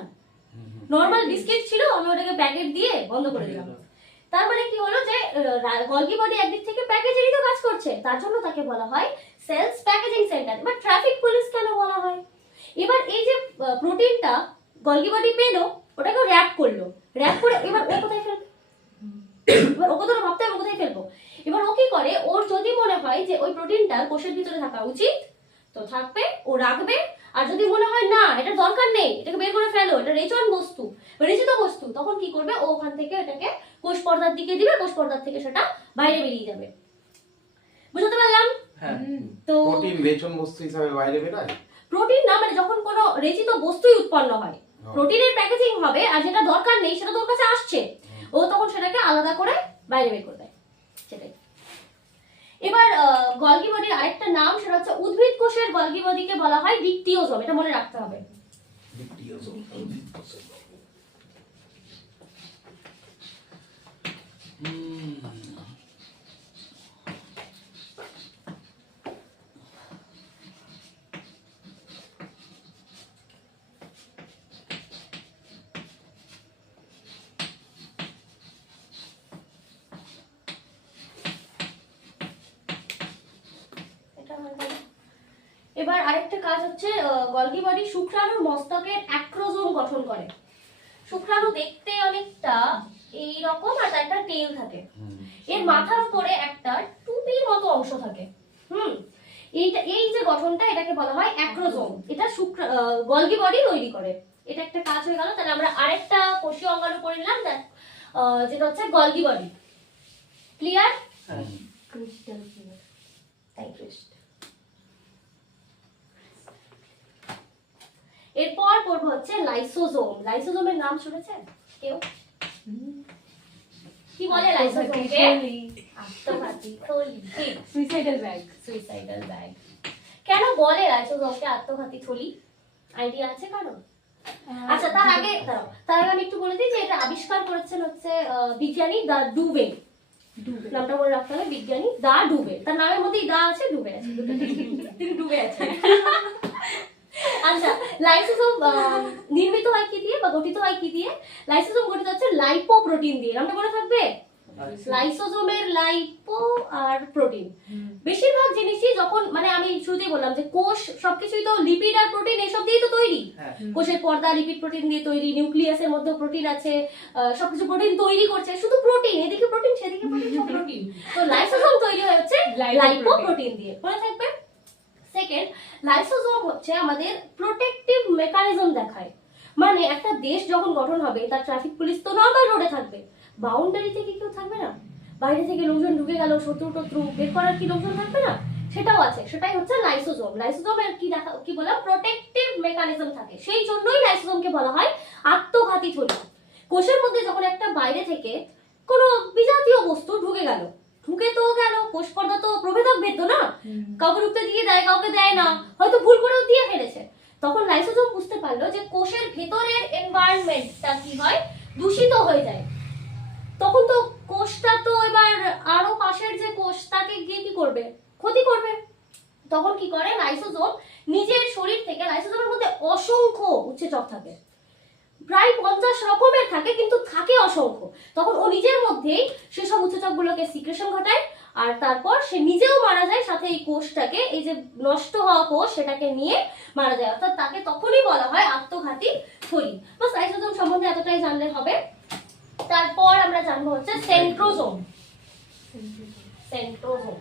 নরমাল বিস্কিট ছিল, আমি ওটাকে প্যাকেট দিয়ে বন্ধ করে দিলাম। তার মানে কি হলো, যে গলগি বডি একদিক থেকে প্যাকেজিংই তো কাজ করছে, তার জন্য তাকে বলা হয় সেলস প্যাকেজিং সেন্টার। এবার ট্রাফিক পুলিশ কেন বলা হয়? এবার এই যে প্রোটিনটা গলগি বডি পেলো, ওটাকে র‍্যাপ করলো, র‍্যাপ করে এবার ও কোথায় ফেলবে? এবার ওকে তো ভাবতে হবে কোথায় ফেলবো। এবার ও কি করে, ওর যদি মনে হয় যে ওই প্রোটিনটা কোষের ভিতরে থাকা উচিত, তো থাকবে, ও রাখবে। আর যদি মনে হয় না এটা দরকার নেই, এটাকে বের করে ফেলো, এটা রেচন বস্তু, রেচিত বস্তু, তখন কি করবে, ও ওখান থেকে এটাকে কোষ পর্দার দিকে দিবে, কোষ পর্দার থেকে সেটা বাইরে বেরিয়ে যাবে। বুঝতে পারলাম? হ্যাঁ তো প্রোটিন রেচন বস্তু হিসাবে বাইরে বেরোয়। প্রোটিন না, মানে যখন কোনো রেচিত বস্তুই উৎপন্ন হয়, প্রোটিনের প্যাকেজিং হবে, আর যেটা দরকার নেই সেটা তোর কাছে আসছে, ও তখন সেটাকে আলাদা করে বাইরে বের করে দেয়, সেটাই। এবার গলগি বডির আরেকটা নাম, সেটা হচ্ছে উদ্ভিদ কোষের গলগি বডিকে বলা হয় ডিকটিওজোম, এটা মনে রাখতে হবে। এটা হয়ে গেল। এবার আরেকটা কাজ হচ্ছে, গলগি বডি শুক্রাণুর মস্তকের অ্যাক্রোজোম গঠন করে। শুক্রাণু দেখতে অনেকটা এই রকম, আর তার একটা টেল থাকে, এর মাথার উপরে একটা টুপির মতো অংশ থাকে। এই যে গঠনটা, এটাকে বলা হয় অ্যাক্রোজোম, এটা গলগি বডি তৈরি করে। এটা একটা কাজ হয়ে গেল। তাহলে আমরা আরেকটা কোষীয় অঙ্গাণু করে নিলাম, যেটা হচ্ছে Golgi body. Clear? Crystal clear. Thank you. এরপর পড়বো হচ্ছে লাইসোজোম। লাইসোজোমের নাম শুনেছেন কেউ? কি বলে লাইসোজোমকে? আত্মঘাতী থলি। ঠিক, সুইসাইডাল ব্যাগ। Suicidal bag. কেন বলে লাইসোজোমকে আত্মঘাতী থলি? আইডিয়া আছে কারণ? আচ্ছা, তার আগে আমি একটু বলে দিই যে এটা আবিষ্কার করেছেন হচ্ছে বিজ্ঞানী দা ডুবে। নামটা মনে রাখতে হবে, বিজ্ঞানী দা ডুবে। তার নামের মধ্যেই দা আছে, ডুবে আছে, তিনি ডুবে আছে। আচ্ছা, লাইসোজোম নির্মিত হয় কি দিয়ে বা গঠিত হয় কি দিয়ে? লাইসোজোম গঠিত হচ্ছে লাইপোপ্রোটিন দিয়ে। নামটা মনে থাকবে, লাইসোজোমের লাইপো আর প্রোটিন। বেশিরভাগ জিনিসই যখন, মানে আমি শুরুতেই বললাম যে কোষ সবকিছুই তো লিপিড আর প্রোটিন এসব দিয়েই তো তৈরি। কোষের পর্দা লিপিড প্রোটিন দিয়ে তৈরি, নিউক্লিয়াসের মধ্যে প্রোটিন আছে, সবকিছু প্রোটিন তৈরি করছে, শুধু প্রোটিন, এদিকে প্রোটিন সেদিকে প্রোটিন, সব প্রোটিন। তো লাইসোজোম তৈরি হচ্ছে লাইপোপ্রোটিন দিয়ে। মনে থাকবে। সেকেন্ড, লাইসোজোম হচ্ছে আমাদের প্রোটেক্টিভ মেকানিজম দেখায়। মানে একটা দেশ যখন গঠন হবে, তার ট্রাফিক পুলিশ তো নর্মাল রোডে থাকবে, বাউন্ডারি থেকে কেউ থাকবে না, বাইরে থেকে লোকজন ঢুকে গেল, শত্রু টত্রু বের করার কি লোকজন থাকবে না, সেটাও আছে। সেটাই হচ্ছে লাইসোজোম। লাইসোজোমের কি বললাম, প্রোটেক্টিভ মেকানিজম থাকে, সেই জন্যই লাইসোজোমকে বলা হয় আত্মঘাতী থলি। কোষের মধ্যে যখন একটা বাইরে থেকে কোনো বিজাতীয় বস্তু ঢুকে গেল, ঢুকে তো গেল, কোষ পর্দা তো প্রভেদক ভেদ্য না, কাউকে ঢুকতে দিয়ে দেয়, কাউকে দেয় না, হয়তো ভুল করেও দিয়ে ফেলেছে। তখন লাইসোজোম বুঝতে পারলো যে কোষের ভেতরের এনভায়রনমেন্টটা কি হয়, দূষিত হয়ে যায়। তখন তো কোষটা তো এবার আরো পাশের যে কোষ, তাকে গিয়ে কি করবে, ক্ষতি করবে। তখন কি করে লাইসোজোম, নিজের শরীর থেকে, লাইসোজোমের মধ্যে অসংখ্য উৎসেচক থাকে, প্রায় 50 রকমের থাকে, কিন্তু থাকে অসংখ্য। তখন ও নিজের মধ্যেই সেসব উৎসেচক গুলোকে সিক্রেশন ঘটায়, আর তারপর সে নিজেও মারা যায়, সাথে এই কোষটাকে, এই যে নষ্ট হওয়া কোষ, সেটাকে নিয়ে মারা যায়। অর্থাৎ তাকে তখনই বলা হয় আত্মঘাতী থলি। বাস, লাইসোজোম সম্বন্ধে এতটাই জানলে হবে। তারপর আমরা জানবো হচ্ছে সেন্ট্রোজোম। Centrosome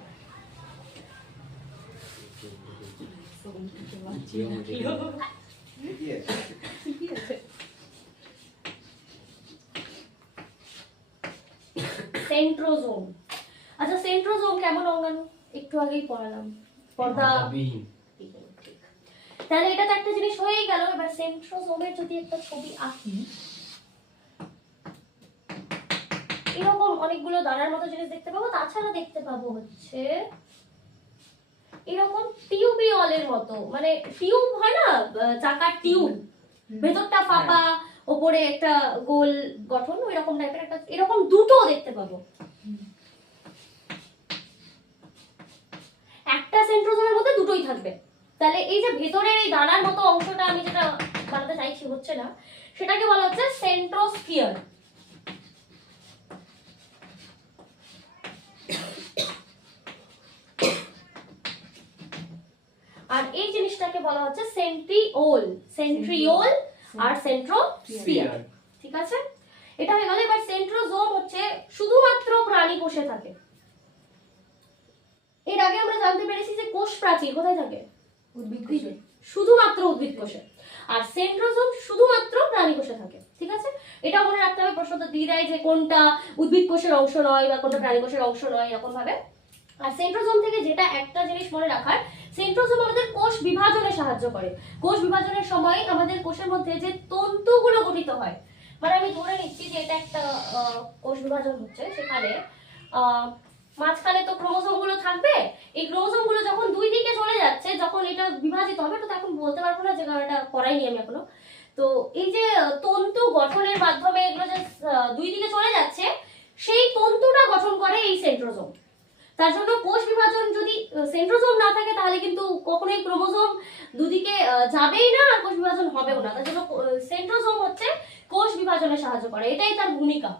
centrosome. আচ্ছা, সেন্ট্রোজোম কেমন অঙ্গাণু? একটু আগেই পড়ালাম, পর্দা। তাহলে এটা তো একটা জিনিস হয়েই গেল। এবার সেন্ট্রোজোমের যদি একটা ছবি আঁকি, এরকম অনেকগুলো দানার মতো জিনিস দেখতে পাবো। তাছাড়া দেখতে পাবো হচ্ছে এরকম টিউবিওলের মতো, মানে টিউব হয় না, চাকার টিউব, ভেতরটা ফাঁপা, ওপরে একটা গোল গঠন, ওই রকম টাইপের একটা, এরকম দুটো দেখতে পাবো। একটা সেন্ট্রোজোমের মধ্যে দুটোই থাকবে। তাহলে এই যে ভেতরের এই দানার মতো অংশটা আমি যেটা বানাতে চাইছি, হচ্ছে না, সেটাকে বলা হচ্ছে সেন্ট্রোস্ফিয়ার। আর এই জিনিসটাকে বলা হচ্ছে সেন্ট্রিওল। সেন্ট্রিওল আর সেন্ট্রোস্ফিয়ার, ঠিক আছে? এটা হয়ে গেল। এবার সেন্ট্রোজোম হচ্ছে শুধুমাত্র প্রাণী কোষে থাকে। এর আগে আমরা জানতে পেরেছি যে কোষ প্রাচীর কোথায় থাকে, উদ্ভিদ কোষে। শুধুমাত্র উদ্ভিদ কোষে। আর সেন্ট্রোজোম শুধুমাত্র প্রাণী কোষে থাকে, ঠিক আছে? এটা মনে রাখতে হবে, প্রশ্নটা দিয়ে দেয় যে কোনটা উদ্ভিদ কোষের অংশ নয় বা কোনটা প্রাণী কোষের অংশ নয়, এরকম ভাবে। আর সেন্ট্রোজোম থেকে যেটা একটা জিনিস মনে রাখার, সেন্ট্রোজোম আমাদের কোষ বিভাজনে সাহায্য করে। কোষ বিভাজনের সময় আমাদের কোষের মধ্যে যে তন্তুগুলো গঠিত হয়, মানে আমি ধরে নিচ্ছি যে এটা একটা কোষ বিভাজন হচ্ছে, সেখানে মাঝখানে তো ক্রোমোসোম গুলো থাকবে। এই ক্রোমোসোম গুলো যখন দুই দিকে চলে যাচ্ছে, যখন এটা বিভাজিত হবে, তো এখন বলতে পারবো না যে কারণ এটা করাইনি আমি এখনো। তো এই যে তন্তু গঠনের মাধ্যমে এগুলো যে দুই দিকে চলে যাচ্ছে, সেই তন্তুটা গঠন করে এই সেন্ট্রোজোম। তার জন্য কোষ বিভাজন যদি সেন্ট্রোজোম না থাকে, তাহলে কিন্তু কখনোই ক্রোমোসোম দুদিকে যাবেই না, আর কোষ বিভাজন হবেও না। তার জন্য সেন্ট্রোজোম হচ্ছে কোষ বিভাজনে সাহায্য করে, এটাই তার ভূমিকা।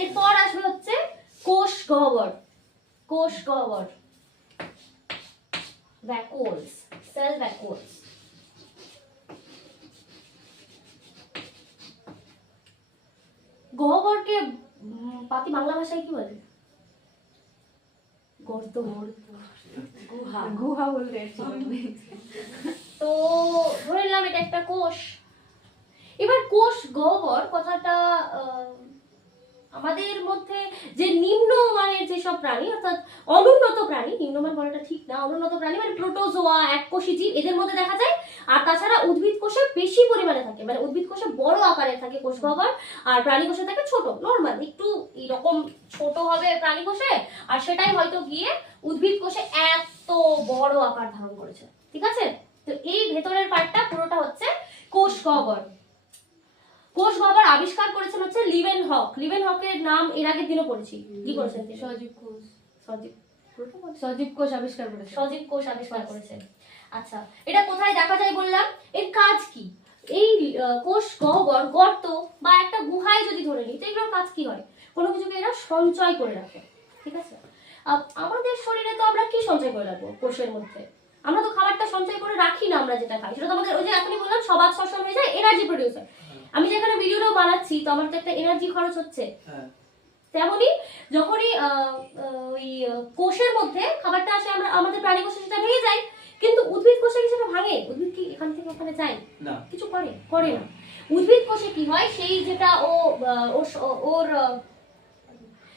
এরপর আসবে হচ্ছে কোষ গহ্বর। কোষ গহ্বর, ভ্যাকুওলস, সেল ভ্যাকুওলস। গহ্বরকে পাতি বাংলা ভাষায় কি বলে? গর্ত। গুহা। গুহা বলতে তো ধরে নিলাম এটা একটা কোষ। এবার কোষ গহ্বর কথাটা আমাদের মধ্যে যে নিম্নমানের যেসব প্রাণী, অর্থাৎ অনুন্নত প্রাণী, নিম্নমান বলাটা ঠিক না, অনুন্নত প্রাণী মানে প্রোটোজোয়া, এককোষী জীব, এদের মধ্যে দেখা যায়। আর তাছাড়া উদ্ভিদ কোষে বেশি পরিমাণে থাকে, মানে উদ্ভিদ কোষে বড় আকারের থাকে কোষ গহ্বর, আর প্রাণী কোষে থাকে ছোট, নরমাল একটু এরকম ছোট হবে প্রাণী কোষে, আর সেটাই হয়তো গিয়ে উদ্ভিদ কোষে এত বড় আকার ধারণ করেছে, ঠিক আছে? তো এই ভেতরের পার্টটা পুরোটা হচ্ছে কোষ গহ্বর। কোষ গহ্বর আবিষ্কার করেছেন হচ্ছে লিভেনহক। লিভেনহকের নাম এর আগের দিনও পড়েছি। কি করেছেন তিনি? সজীব কোষ। সজীব সজীব কোষ আবিষ্কার করেছে। সজীব কোষ আবিষ্কার করেছেন। আচ্ছা, এটা কোথায় দেখা যায় বললাম? এর কাজ কি? এই কোষ গহ্বর, গর্ত বা একটা গুহায় যদি ধরে নিই, তো এগুলোর কাজ কি হয়? কোনো কিছুকে এরা সঞ্চয় করে রাখে, ঠিক আছে? আমাদের শরীরে তো আমরা কি সঞ্চয় করে রাখবো কোষের মধ্যে? আমরা তো খাবারটা সঞ্চয় করে রাখি না, আমরা যেটা খাই সেটা তো আমাদের, ওই যে এখনই বললাম, সবাদ শ্বসন হয়ে যায়, এনার্জি প্রডিউসার। আমি যেখানে ভিডিওটাও বানাচ্ছি, তো আমার তো একটা এনার্জি খরচ হচ্ছে। তেমনি যখনই ওই কোষের মধ্যে খাবারটা আসে, আমরা আমাদের প্রাণী কোষে সেটা ভেঙে যায়, কিন্তু উদ্ভিদ কোষে কি সেটা ভাঙে? উদ্ভিদ কি এখান থেকে ওখানে যায়? না। কিছু করে না। উদ্ভিদ কোষে কি হয়, সেই যেটা ওর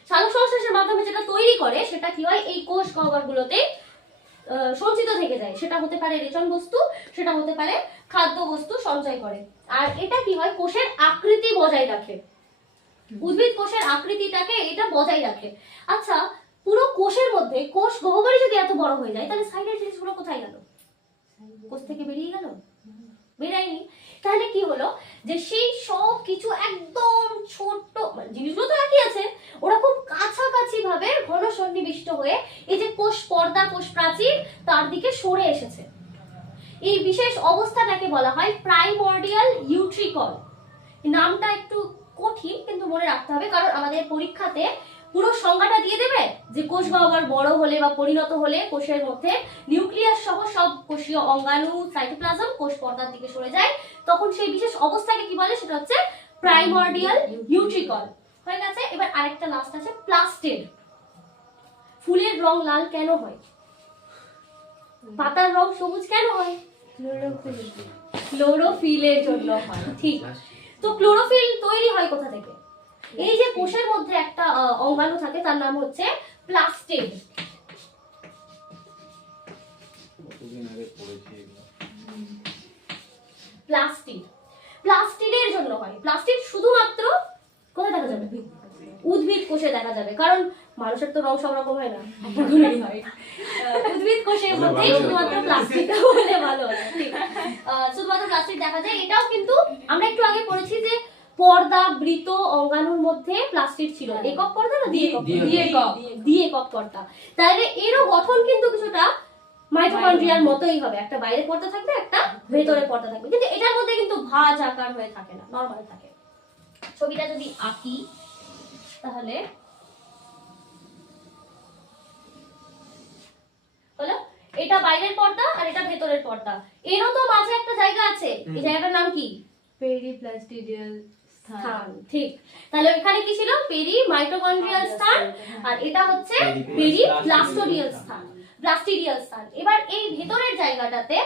সালোক সংশ্লেষের মাধ্যমে যেটা তৈরি করে, সেটা কি হয় এই কোষ গহ্বরগুলোতে সঞ্চিত থেকে যায়। সেটা হতে পারে রেচন বস্তু, সেটা হতে পারে খাদ্য বস্তু সঞ্চয় করে। আর এটা কি হয়, কোষের আকৃতি বজায় রাখে। উদ্ভিদ কোষের আকৃতিটাকে এটা বজায় রাখে। আচ্ছা, পুরো কোষের মধ্যে কোষ গহ্বরই যদি এত বড় হয়ে যায়, তাহলে সাইডের জিনিসগুলো কোথায় গেল? কোষ থেকে বেরিয়ে গেল? বেরায়নি। তাহলে কি হলো, যে সেই সব কিছু একদম ছোট জিনিসগুলো তো একই আছে, ওরা খুব কাছাকাছি ভাবে ঘন সন্নিবিষ্ট হয়ে এই যে কোষ পর্দা, কোষ প্রাচীর, তার দিকে সরে এসেছে। এই বিশেষ অবস্থাটাকে বলা হয় প্রাইমর্ডিয়াল ইউট্রিকল। নামটা একটু কঠিন, কিন্তু মনে রাখতে হবে, কারণ আমাদের পরীক্ষাতে পুরো সংজ্ঞাটা দিয়ে দেবে যে কোষ গহ্বর বড় হলে বা পরিণত হলে কোষের মধ্যে নিউক্লিয়াস সহ সব কোষীয় অঙ্গাণু, সাইটোপ্লাজম কোষ পর্দার দিকে সরে যায়, তখন সেই বিশেষ অবস্থাকে কি বলে? সেটা হচ্ছে প্রাইমর্ডিয়াল ইউট্রিকল। হয়ে গেছে। এবার আরেকটা লাস্ট আছে প্লাস্টিড। ফুলের রং লাল কেন হয়? পাতার রং সবুজ কেন হয়? ক্লোরোফিলের জন্য হয়, ঠিক। তো ক্লোরোফিল তৈরি হয় কোথা থেকে? এই যে কোষের মধ্যে একটা অঙ্গাণু থাকে, তার নাম হচ্ছে প্লাস্টিড। প্লাস্টিডের জন্য হয়। প্লাস্টিড শুধুমাত্র কোথায় দেখা যাবে? উদ্ভিদ কোষে দেখা যাবে, কারণ মানুষের তো রং সব রকম হয় না, উদ্ভিদ কোষের মধ্যে শুধুমাত্র প্লাস্টিক হলে ভালো হয়, ঠিক। শুধুমাত্র প্লাস্টিক দেখা যায়। এটাও কিন্তু আমরা একটু আগে পড়েছি যে পর্দা, বৃত, অঙ্গাণুর মধ্যে প্লাস্টিড ছিল। একক পর্দা না দ্বিএকক পর্দা। তাহলে এরও গঠন কিন্তু কিছুটা মাইটোকন্ড্রিয়ার মতোই হবে, একটা বাইরের পর্দা থাকবে, একটা ভেতরের পর্দা থাকবে, কিন্তু এটার মধ্যে কিন্তু ভাঁজ আকার হয়ে থাকে না, নরমাল থাকে। ছবিটা যদি আঁকি, তাহলে হলো এটা বাইরের পর্দা আর এটা ভেতরের পর্দা। এরও তো মাঝে একটা জায়গা আছে, এই জায়গাটার নাম কি? পেরিপ্লাস্টিডিয়াল স্থান, ঠিক। তাহলে এখানে কি ছিল? পেরি মাইটোকন্ড্রিয়াল স্থান, আর এটা হচ্ছে পেরি প্লাস্টোডিয়াল স্থান, প্লাস্টিডিয়াল স্থান। এবার এই ভেতরের জায়গাটাতে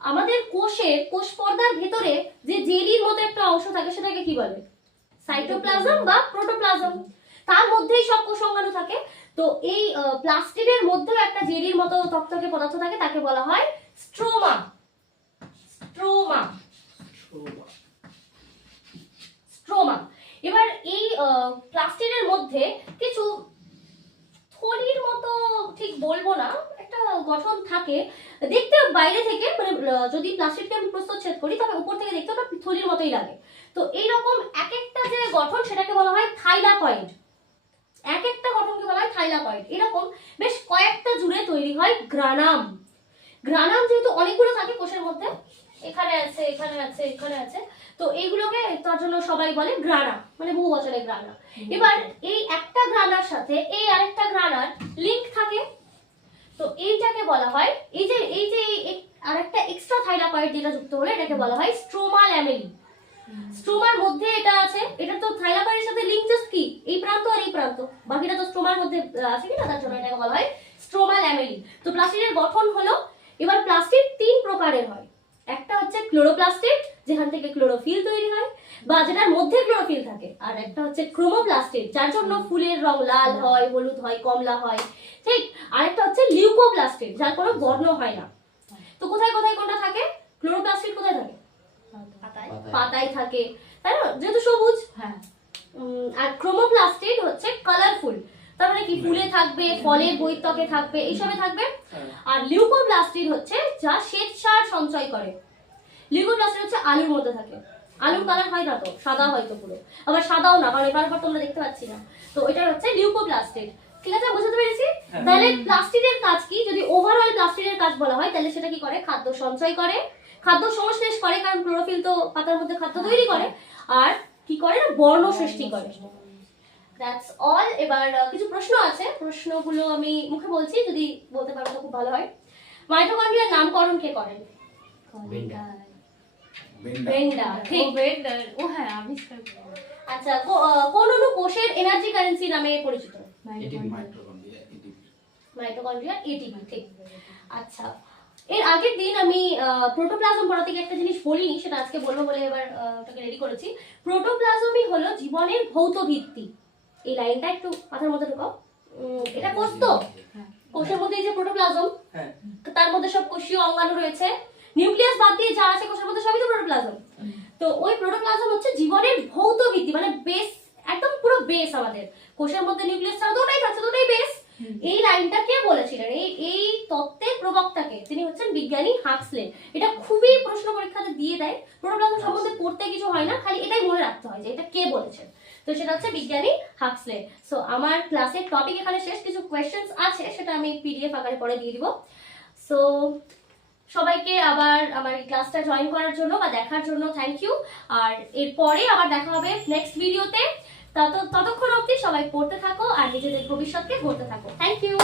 আমাদের কোষ পর্দার ভেতরে যে জেলির মতো একটা অংশ থাকে সেটাকে কি বলে? সাইটোপ্লাজম বা প্রোটোপ্লাজম। তার মধ্যেই সব কোষ অঙ্গাণু থাকে। তো এই প্লাস্টিডের মধ্যেও একটা জেলির মতো তক্তকে পদার্থ থাকে, তাকে বলা হয় স্ট্রোমা। Stroma, stroma. এবার এই প্লাস্টিডের মধ্যে কিছু থলির মতো, ঠিক বলবো না, একটা গঠন থাকে। দেখতে বাইরে থেকে মানে যদি প্লাস্টিককে আমি প্রস্থচ্ছেদ করি তবে উপর থেকে দেখতে ওটা থলির মতোই লাগে। তো এইরকম এক একটা যে গঠন সেটাকে বলা হয় থাইলাকয়েড। এক একটা গঠনকে বলা হয় থাইলাকয়েড। এরকম বেশ কয়েকটা জুড়ে তৈরি হয় গ্রানাম। গ্রানাম যেহেতু অনেকগুলো থাকে কোষের মধ্যে, এখানে আছে, এখানে আছে, এখানে আছে, তো এইগুলোকে তার জন্য সবাই বলে গ্রানা, মানে বহু বচনে গ্রানা। এবার এই একটা গ্রানার সাথে এই আরেকটা গ্রানার লিংক থাকে, তো এইটাকে বলা হয়, এই যে আরেকটা এক্সট্রা থাইলাকয়েড যেটা যুক্ত হলো এটাকে বলা হয় স্ট্রোমা ল্যামেলি। স্ট্রোমার মধ্যে এটা আছে, এটা তো থাইলাকয়েডের সাথে লিংক জাস্ট কি এই প্রান্ত আর এই প্রান্ত, বাকিটা তো স্ট্রোমার মধ্যে আছে কিনা, তার জন্য এটাকে বলা হয় স্ট্রোমা ল্যামেলি। তো প্লাস্টিডের গঠন হলো, এবার প্লাস্টিড তিন প্রকারের হয়। একটা হচ্ছে ক্লোরোপ্লাস্টিড, যেখান থেকে ক্লোরোফিল তৈরি হয় বা যেটার মধ্যে ক্লোরোফিল থাকে, আর একটা হচ্ছে ক্রোমোপ্লাস্টিড, যার জন্য ফুলের রং লাল হয়, হলুদ হয়, কমলা হয়, ঠিক। আরেকটা হচ্ছে লিউকোপ্লাস্টিড, যার কোনো বর্ণ হয় না। তো কোথায় কোথায় কোনটা থাকে? ক্লোরোপ্লাস্টিড কোথায় থাকে? পাতায় থাকে, তাই না, যেহেতু সবুজ। হ্যাঁ। আর ক্রোমোপ্লাস্টিড হচ্ছে কালারফুল, তার মানে কি ফুলে থাকবে, ফলে বৈতকে থাকবে, এইসবে থাকবে। আর লিউকোপ্লাস্টিড হচ্ছে যা শ্বেতসার সঞ্চয় করে। লিউকোপ্লাস্টিড হচ্ছে আলুর মধ্যে থাকে, আলুর কালার হয় না তো, সাদা হয় তো পুরো, আবার সাদাও না, কারণ এবার তোমরা দেখতে পাচ্ছি না। তো এটা হচ্ছে লিউকোপ্লাস্টিড, ঠিক আছে, বুঝতে পেরেছি? তাহলে প্লাস্টিডের কাজ কি? যদি ওভারঅল প্লাস্টিডের কাজ বলা হয় তাহলে সেটা কি করে? খাদ্য সঞ্চয় করে, খাদ্য সংশ্লেষ করে, কারণ ক্লোরোফিল তো পাতার মধ্যে খাদ্য তৈরি করে, আর কি করে না, বর্ণ সৃষ্টি করে। That's all. এবার কিছু প্রশ্ন আছে, প্রশ্নগুলো আমি মুখে বলছি, যদি বলতে পারো তো খুব ভালো হয়। মাইটোকন্ড্রিয়ার নামকরণ কে করেন? বেন্ডা, ঠিক। ও হ্যাঁ, আবিষ্কার করেন। আচ্ছা, কোন অণু কোষের এনার্জি কারেন্সি নামে পরিচিত? মাইটোকন্ড্রিয়া, এটিপি, ঠিক। আচ্ছা, এর আগের দিন আমি প্রোটোপ্লাজম পড়াতে গিয়ে একটা জিনিস বলিনি, সেটা আজকে বলবো বলে এবার ওটাকে রেডি করেছি। প্রোটোপ্লাজমই হলো জীবনের ভৌত ভিত্তি। এই লাইনটা একটু মাথার মধ্যে ঢোকাও। এটা কোষ তো, কোষের মধ্যে এই যে প্রোটোপ্লাজম, তার মধ্যে সব কোষীয় অঙ্গাণু রয়েছে, নিউক্লিয়াস বাদ দিয়ে যা আছে কোষের মধ্যে সবই তো প্রোটোপ্লাজম। তো ওই প্রোটোপ্লাজম হচ্ছে জীবনের ভৌত ভিত্তি, মানে বেস, একদম পুরো বেস। আমাদের কোষের মধ্যে নিউক্লিয়াস ছাড়া দুটোই থাকছে, দুটোই বেস। এই লাইনটা কে বলেছিলেন? এই তত্ত্বের প্রবক্তাকে, তিনি হচ্ছেন বিজ্ঞানী হাক্সলে। এটা খুবই প্রশ্ন পরীক্ষাতে দিয়ে দেয়। প্রোটোপ্লাজম সম্বন্ধে পড়তে কিছু হয় না, খালি এটাই মনে রাখতে হয় যে এটা কে বলেছেন। তো সেটা হচ্ছে বিজ্ঞানী হাক্সলে। সো আমার ক্লাসের টপিক এখানে শেষ। কিছু কোয়েশ্চেন্স আছে, সেটা আমি পিডিএফ আকারে পরে দিয়ে দিব। সো সবাইকে আবার আমার এই ক্লাসটা জয়েন করার জন্য বা দেখার জন্য থ্যাংক ইউ। আর এরপরে আবার দেখা হবে নেক্সট ভিডিওতে। ততক্ষণ অবধি সবাই পড়তে থাকো আর নিজেদের ভবিষ্যৎকে গড়তে থাকো। Thank you.